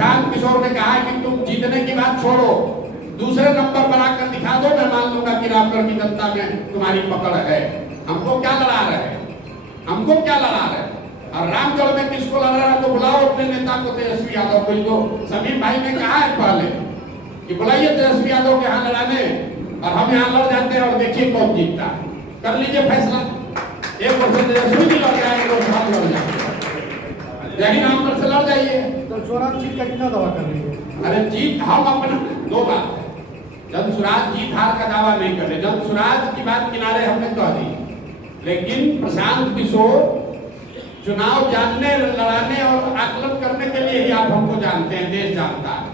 प्रशांत किशोर ने कहा कि तुम जीतने की बात छोड़ो, दूसरे नंबर पर आकर दिखा दो, मैं मान लूंगा कि रामगढ़ की जनता में तुम्हारी पकड़ है। हमको क्या लड़ा रहे, हमको क्या लड़ा रहे? और रामगढ़ में किसको लड़ रहा है तो बुलाओ अपने नेता को, तेजस्वी यादव को। तो समीर भाई ने कहा है पहले कि बुलाइए तेजस्वी यादव के यहाँ लड़ाने, और हम यहाँ लड़ जाते हैं और देखिए कौन जीतता है। कर लीजिए फैसला, एक वर्ष तेजस्वी जी लड़ जाएंगे, दो साल लड़ जाएंगे, यही रामगढ़ से लड़ जाइए। तो स्वराज जीत का कितना दावा कर रही है? अरे जीत हम अपना, दो बात है, जब स्वराज जीत हार का दावा नहीं कर रहे, जब स्वराज की बात किनारे हमने कह दी, लेकिन प्रशांत किशोर चुनाव जानने, लड़ाने और आकलन करने के लिए ही आप हमको जानते हैं, देश जानता है।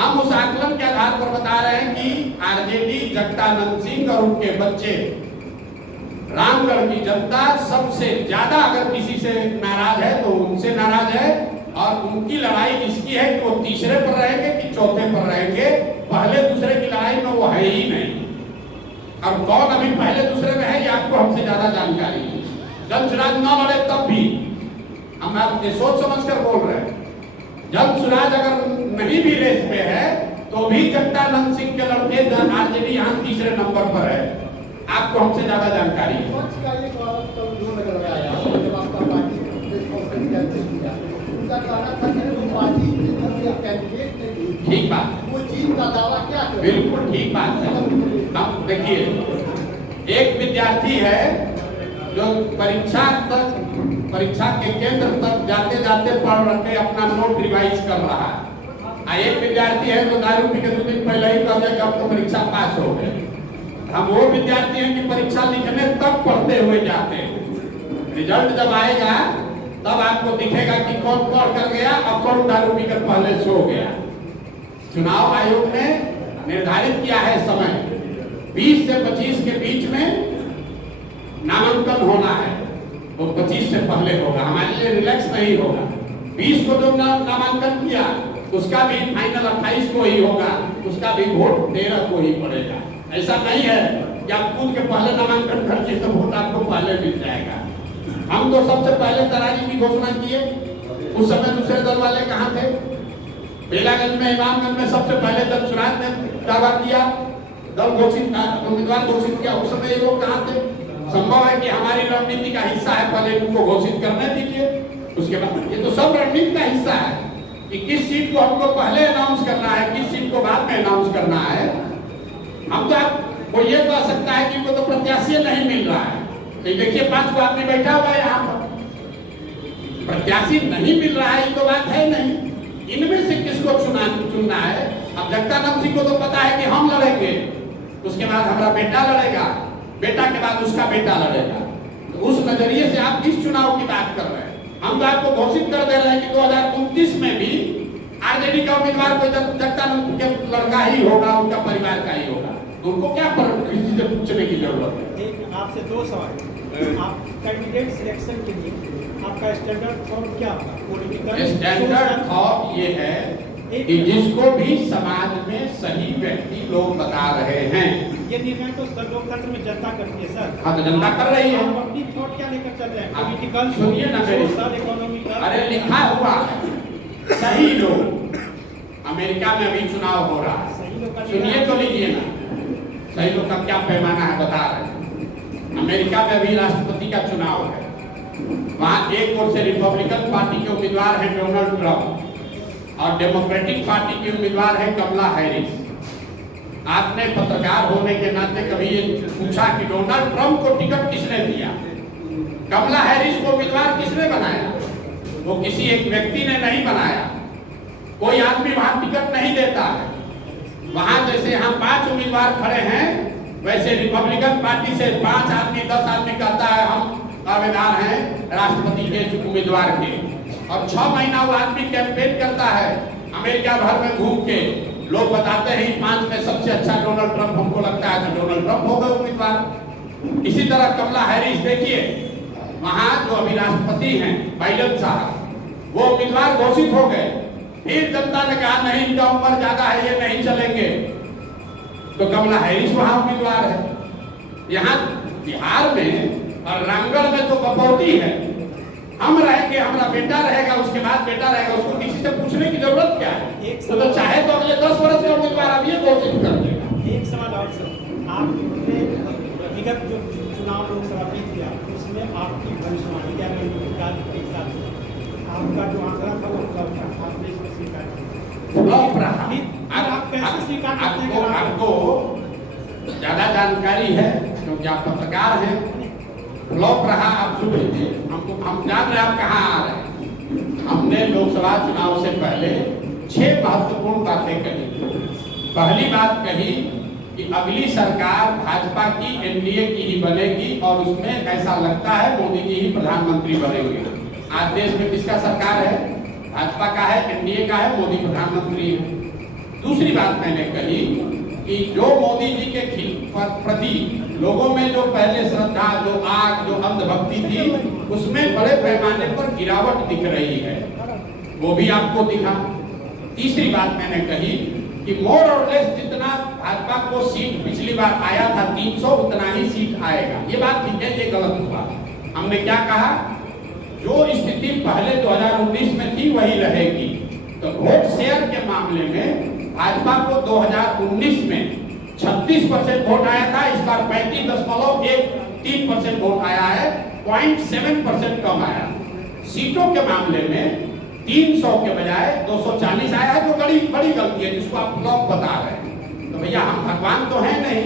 हम उस आकलन के आधार पर बता रहे हैं कि आरजेडी, जगदानंद सिंह और उनके बच्चे, रामगढ़ की जनता सबसे ज्यादा अगर किसी से नाराज है तो उनसे नाराज है, और उनकी लड़ाई इसकी है कि वो तीसरे पर रहेंगे कि चौथे पर रहेंगे। पहले दूसरे की लड़ाई में वो है ही नहीं, और कौन अभी पहले दूसरे में है ये आपको हमसे ज्यादा जानकारी है। जब स्वराज न लड़े तब भी हम आपसे सोच समझ कर बोल रहे हैं, जब स्वराज अगर नहीं भी रेस पे है तो भी जगदानंद सिंह के लड़के आरजेडी यहाँ तीसरे नंबर पर है, आपको हमसे ज्यादा जानकारी है। ठीक बात, बिल्कुल ठीक बात है। अब देखिए, एक विद्यार्थी है जो परीक्षा के केंद्र तक जाते जाते पढ़ रखे अपना नोट रिवाइज कर रहा है, एक विद्यार्थी है जो दारू पी के 2 दिन पहले ही कह दिया कि अब तो परीक्षा पास हो गए। हम वो विद्यार्थी हैं कि परीक्षा लिखने तक पढ़ते हुए जाते हैं, रिजल्ट जब आएगा तब आपको दिखेगा कि कौन पढ़ कर गया और कौन दारू पीकर पहले सो गया। चुनाव आयोग ने निर्धारित किया है समय, 20 से 25 के बीच में नामांकन होना है, तो 25 से पहले होगा, हमारे लिए रिलैक्स नहीं होगा। 20 को जो नामांकन किया उसका भी फाइनल 28 को ही होगा, उसका भी वोट 13 को ही पड़ेगा। ऐसा नहीं है कि आप खुद के पहले नामांकन करके तो वोट आपको पहले मिल जाएगा। हम तो सबसे पहले तराजी की घोषणा किए, उस समय दूसरे दल वाले कहाँ थे? बेलागंज में, इमामगंज में सबसे पहले जब स्वराज ने दावा किया, दल घोषित, उम्मीदवार घोषित किया, उस समय ये लोग कहाँ थे? संभव है कि हमारी रणनीति का हिस्सा है, पहले उनको घोषित करने दीजिए, उसके बाद ये तो सब रणनीति का हिस्सा है कि किस सीट को हमको पहले अनाउंस करना है, किस सीट को बाद में अनाउंस करना है। हम तो आपको ये कह सकता है कि इनको तो प्रत्याशी नहीं मिल रहा है, तो देखिए 5 को आदमी बैठा हुआ है यहाँ पर, प्रत्याशी नहीं मिल रहा है, ये तो बात है नहीं। इनमें से किसको चुनना है? अब जगदानंद सिंह को तो पता है कि हम लड़ेंगे, उसके बाद हमारा बेटा लड़ेगा, बेटा के बाद उसका बेटा लड़ेगा, तो उस नजरिए से आप किस चुनाव की बात कर रहे हैं? हम तो आपको घोषित कर दे रहे हैं कि 2029 में भी आरजेडी का उम्मीदवार कोई जगदानंद के लड़का ही होगा, उनका परिवार का ही होगा, तो उनको क्या किसी से पूछने की जरूरत है? आपसे 2 सवाल। आप कैंडिडेट सिलेक्शन के लिए आपका स्टैंडर्ड थॉट क्या होगा? पॉलिटिकल स्टैंडर्ड थॉट ये है कि जिसको भी समाज में सही व्यक्ति लोग बता रहे हैं, ये निर्णय तो लोकतंत्र में जनता करती है सर। हाँ तो जनता कर रही है, अपनी थॉट क्या लेकर चल रहे हैं? पॉलिटिकल, सुनिए ना मेरी, इकोनॉमिकल, अरे लिखा हुआ है सही लोग। अमेरिका में अभी चुनाव हो रहा है, सुनिए तो लीजिए ना, सही लोग का क्या पैमाना है बता रहे हैं। अमेरिका में अभी राष्ट्रपति का चुनाव है, वहां एक ओर से रिपब्लिकन पार्टी के उम्मीदवार है डोनाल्ड ट्रंप और डेमोक्रेटिक पार्टी की उम्मीदवार है कमला हैरिस। आपने पत्रकार होने के नाते कभी ये पूछा कि डोनाल्ड ट्रंप को टिकट किसने दिया, कमला हैरिस को उम्मीदवार किसने बनाया? वो किसी एक व्यक्ति ने नहीं बनाया, कोई आदमी वहां टिकट नहीं देता है। वहां जैसे हम 5 उम्मीदवार खड़े हैं, वैसे रिपब्लिकन पार्टी से 5 आदमी 10 आदमी कहता है हम दावेदार हैं राष्ट्रपति के उम्मीदवार के, और 6 महीना वो आदमी कैंपेन करता है अमेरिका भर में घूम के। लोग बताते हैं 5 में सबसे अच्छा डोनाल्ड ट्रंप हमको लगता है, तो डोनाल्ड ट्रंप हो गए उम्मीदवार। इसी तरह कमला हैरिस देखिए, वहां जो अभी राष्ट्रपति हैं बाइडेन साहब, वो उम्मीदवार घोषित हो गए, फिर जनता ने कहा नहीं इनका उम्र ज्यादा है, ये नहीं चलेंगे, तो कमला हैरिस वहां उम्मीदवार है। यहाँ बिहार में और रामगढ़ में तो बपौती है, हम रहेंगे, हमारा बेटा रहेगा, उसके बाद बेटा रहेगा, उसको किसी से पूछ पूछने की जरूरत क्या है? तो चाहे तो अगले 10 वर्ष का उम्मीदवार अब ये घोषित कर देगा। एक सवाल और सर, आपने विगत जो चुनाव लोकसभा की किया उसमें आपकी भविष्यवाणी या के हिसाब से आपका जो आंकड़ा था वो फ्लॉप था, आपने इसको स्वीकार किया। फ्लॉप रहा। आप कैसे स्वीकार करते हैं? आपको ज्यादा जानकारी है क्योंकि आप पत्रकार हैं। फ्लॉप रहा, आप सुन लीजिए। हम जान रहे हैं आप कहाँ आ रहे हैं। हमने लोकसभा चुनाव से पहले 6 महत्वपूर्ण बातें कही। पहली बात कही कि अगली सरकार भाजपा की एनडीए की ही बनेगी और उसमें ऐसा लगता है मोदी जी ही प्रधानमंत्री बनेंगे। आज देश में किसका सरकार है? भाजपा का है, एनडीए का है, मोदी प्रधानमंत्री है। दूसरी बात मैंने कही कि जो मोदी जी के प्रति लोगों में जो पहले श्रद्धा, जो आग, जो अंधभक्ति थी, उसमें बड़े पैमाने पर गिरावट दिख रही है, वो भी आपको दिखा। तीसरी बात मैंने कही कि मोर और लेस जितना भाजपा को सीट पिछली बार आया था 300, उतना ही सीट आएगा। ये बात ठीक है, ये गलत हुआ। हमने क्या कहा? जो स्थिति पहले 2019 में थी वही रहेगी। तो वोट शेयर के मामले में भाजपा को 2019 में 36% वोट आया था, इस बार 35.13% वोट आया है, 0.7% कम आया। सीटों के मामले में 300 के बजाय 240 आया है, जो बड़ी गलती है, जिसको आप फ्लॉप बता रहे हैं। तो भैया हम भगवान तो है नहीं,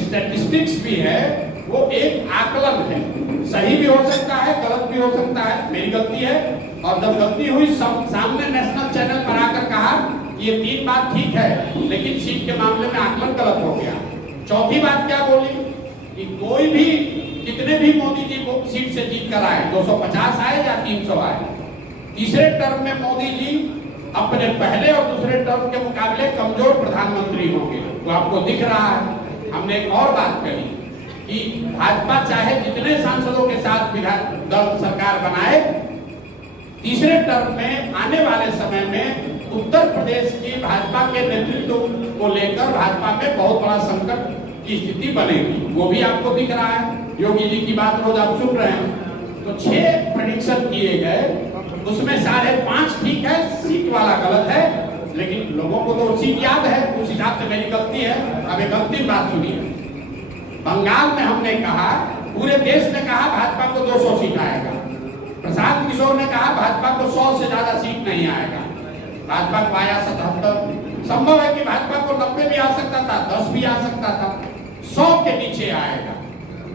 स्टैटिस्टिक्स भी है, वो एक आकलन है। सही भी हो सकता है, गलत भी हो सकता है। मेरी गलती है, और जब गलती हुई सामने नेशनल चैनल पर आकर कहा ये 3 बात ठीक है, लेकिन सीट के मामले में आकलन गलत हो गया। चौथी बात क्या बोली कि कोई भी कितने भी मोदी जी को सीट से जीत कर आए, 250 आए या 300 आए, तीसरे टर्म में मोदी जी अपने पहले और दूसरे टर्म के मुकाबले कमजोर प्रधानमंत्री होंगे। वो आपको दिख रहा है। हमने एक और बात कही कि भाजपा चाहे जितने सांसदों के साथ विधान दल सरकार बनाए, तीसरे टर्म में आने वाले समय में उत्तर प्रदेश की भाजपा के नेतृत्व को लेकर भाजपा में बहुत बड़ा संकट की स्थिति बनेगी। वो भी आपको दिख रहा है। योगी जी की बात रोज आप सुन रहे हैं। तो 6 प्रेडिक्शन किए गए, उसमें 5.5 ठीक है, सीट वाला गलत है, लेकिन लोगों को तो सीट याद है, उस हिसाब से मेरी गलती है। अब एक अंतिम बात सुनिए। बंगाल में हमने कहा, पूरे देश ने कहा भाजपा को 200 सीट आएगा। प्रशांत किशोर ने कहा भाजपा को 100 से ज्यादा सीट नहीं आएगा। भाजपा को आया 77। संभव है कि भाजपा को 90 भी आ सकता था, 10 भी आ सकता था, 100 के नीचे आएगा।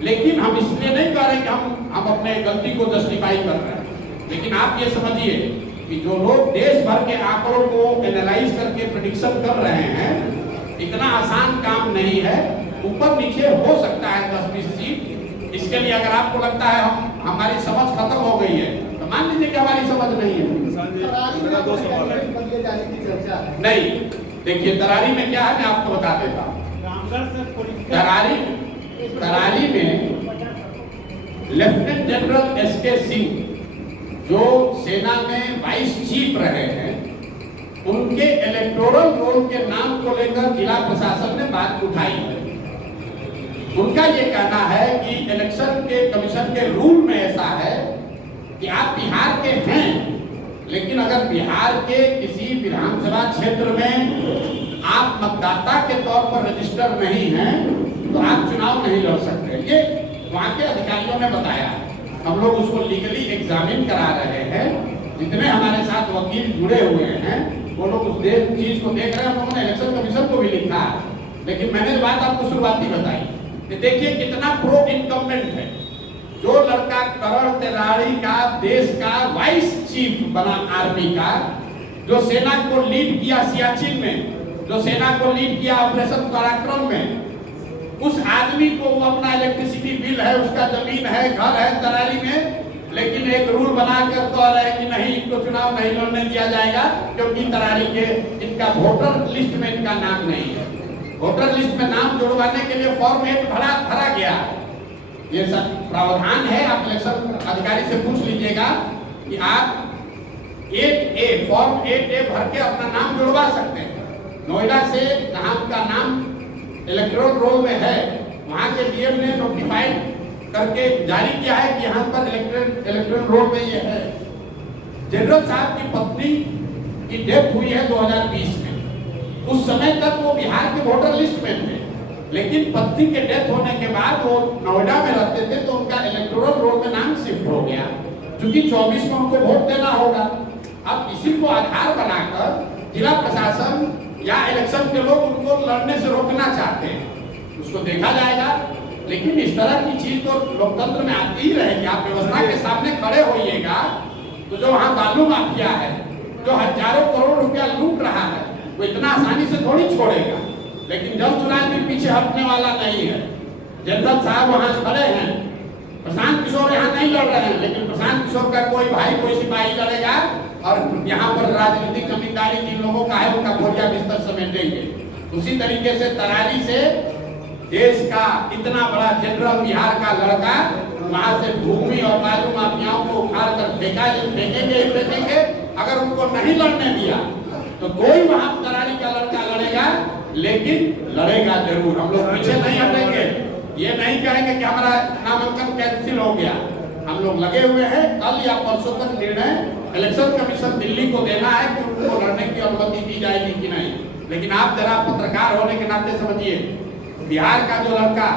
लेकिन हम इसलिए नहीं कह रहे कि हम अपने गलती को जस्टिफाई कर रहे हैं। लेकिन आप ये समझिए कि जो लोग देश भर के आंकड़ों को एनालाइज करके प्रेडिक्शन कर रहे हैं, इतना आसान काम नहीं है। ऊपर नीचे हो सकता है 10-20 सीट। इसके लिए अगर आपको लगता है हमारी समझ खत्म हो गई है, तो मान लीजिए कि हमारी समझ नहीं है। नहीं, देखिए तरारी में क्या है, मैं आपको बता देता हूँ। तरारी में लेफ्टिनेंट जनरल एसके सिंह, जो सेना में वाइस चीफ रहे हैं, उनके इलेक्टोरल रोल के नाम को लेकर जिला प्रशासन ने बात उठाई है। उनका ये कहना है कि इलेक्शन के कमीशन के रूल में ऐसा है कि आप बिहार के हैं, लेकिन अगर बिहार के किसी विधानसभा क्षेत्र में आप मतदाता के तौर पर रजिस्टर नहीं हैं, तो आप चुनाव नहीं लड़ सकते। ये वहाँ के अधिकारियों ने बताया। हम लोग उसको लीगली एग्जामिन करा रहे हैं। जितने हमारे साथ वकील जुड़े हुए हैं, वो लोग उस चीज को देख रहे हैं। हम लोगों ने इलेक्शन कमीशन को भी लिखा है। लेकिन मैंने जो बात आपको शुरुआती बताई कि देखिए कितना प्रो इनकम्बेंट है। जो लड़का करण तिवारी का देश का वाइस चीफ बना आर्मी का, जो सेना को लीड किया सियाचिन में, जो सेना को लीड किया ऑपरेशन पराक्रम में, उस आदमी को वो अपना इलेक्ट्रिसिटी बिल है, उसका जमीन है, घर है तरारी में, लेकिन एक रूल बनाकर कह रहे हैं कि नहीं, इनको चुनाव नहीं लड़ने दिया जाएगा क्योंकि तरारी के इनका वोटर लिस्ट में इनका नाम नहीं है। वोटर लिस्ट में नाम जुड़वाने के लिए फॉर्म 8 भरा गया। ये सब प्रावधान है। आप इलेक्शन अधिकारी से पूछ लीजिएगा कि आप 8A फॉर्म 8A भर के अपना नाम जुड़वा सकते हैं। नोएडा से नाम का नाम इलेक्टोरल रोल में है, वहाँ के डीएम ने नोटिफाइड करके जारी किया है कि यहाँ पर इलेक्टोरल रोल में ये है। जनरल साहब की पत्नी की डेथ हुई है 2020 में। उस समय तक वो बिहार के वोटर लिस्ट में थे, लेकिन पत्नी के डेथ होने के बाद वो नोएडा में रहते थे, तो उनका इलेक्टोरल रोल में नाम शिफ्ट हो गया, क्योंकि 24 में उनको वोट देना होगा। अब इसी को आधार बनाकर जिला प्रशासन या इलेक्शन के लोग उनको लड़ने से रोकना चाहते हैं, उसको देखा जाएगा। लेकिन इस तरह की चीज तो लोकतंत्र में आती ही रहेगी। आप व्यवस्था के सामने खड़े होइएगा तो जो वहाँ बालू माफिया है, जो हजारों करोड़ रुपया लूट रहा है, वो इतना आसानी से थोड़ी छोड़ेगा। लेकिन जब चुनाव के पीछे हटने वाला नहीं है। जनरल साहब वहाँ खड़े हैं, प्रशांत किशोर यहाँ नहीं लड़ रहे हैं, लेकिन प्रशांत किशोर का कोई भाई कोई सिपाही लड़ेगा और यहाँ पर राजनीतिक जमींदारी जिन लोगों का है उनका बोरिया बिस्तर समेटेंगे। उसी तरीके से तरारी से देश का इतना बड़ा जनरल बिहार का लड़का वहां से भूमि और बालू माफियाओं को उखाड़ कर फेंकेंगे। अगर उनको नहीं लड़ने दिया तो कोई वहां तरारी का लड़का लड़ेगा, लेकिन लड़ेगा जरूर। हम लोग पीछे नहीं हटेंगे, ये नहीं कहेंगे कि हमारा नामांकन कैंसिल हो गया। हम लोग लगे हुए हैं। कल या परसों तक निर्णय इलेक्शन कमीशन दिल्ली को देना है कि उनको लड़ने की अनुमति दी जाएगी कि नहीं। लेकिन आप जरा पत्रकार होने के नाते समझिए, बिहार का जो लड़का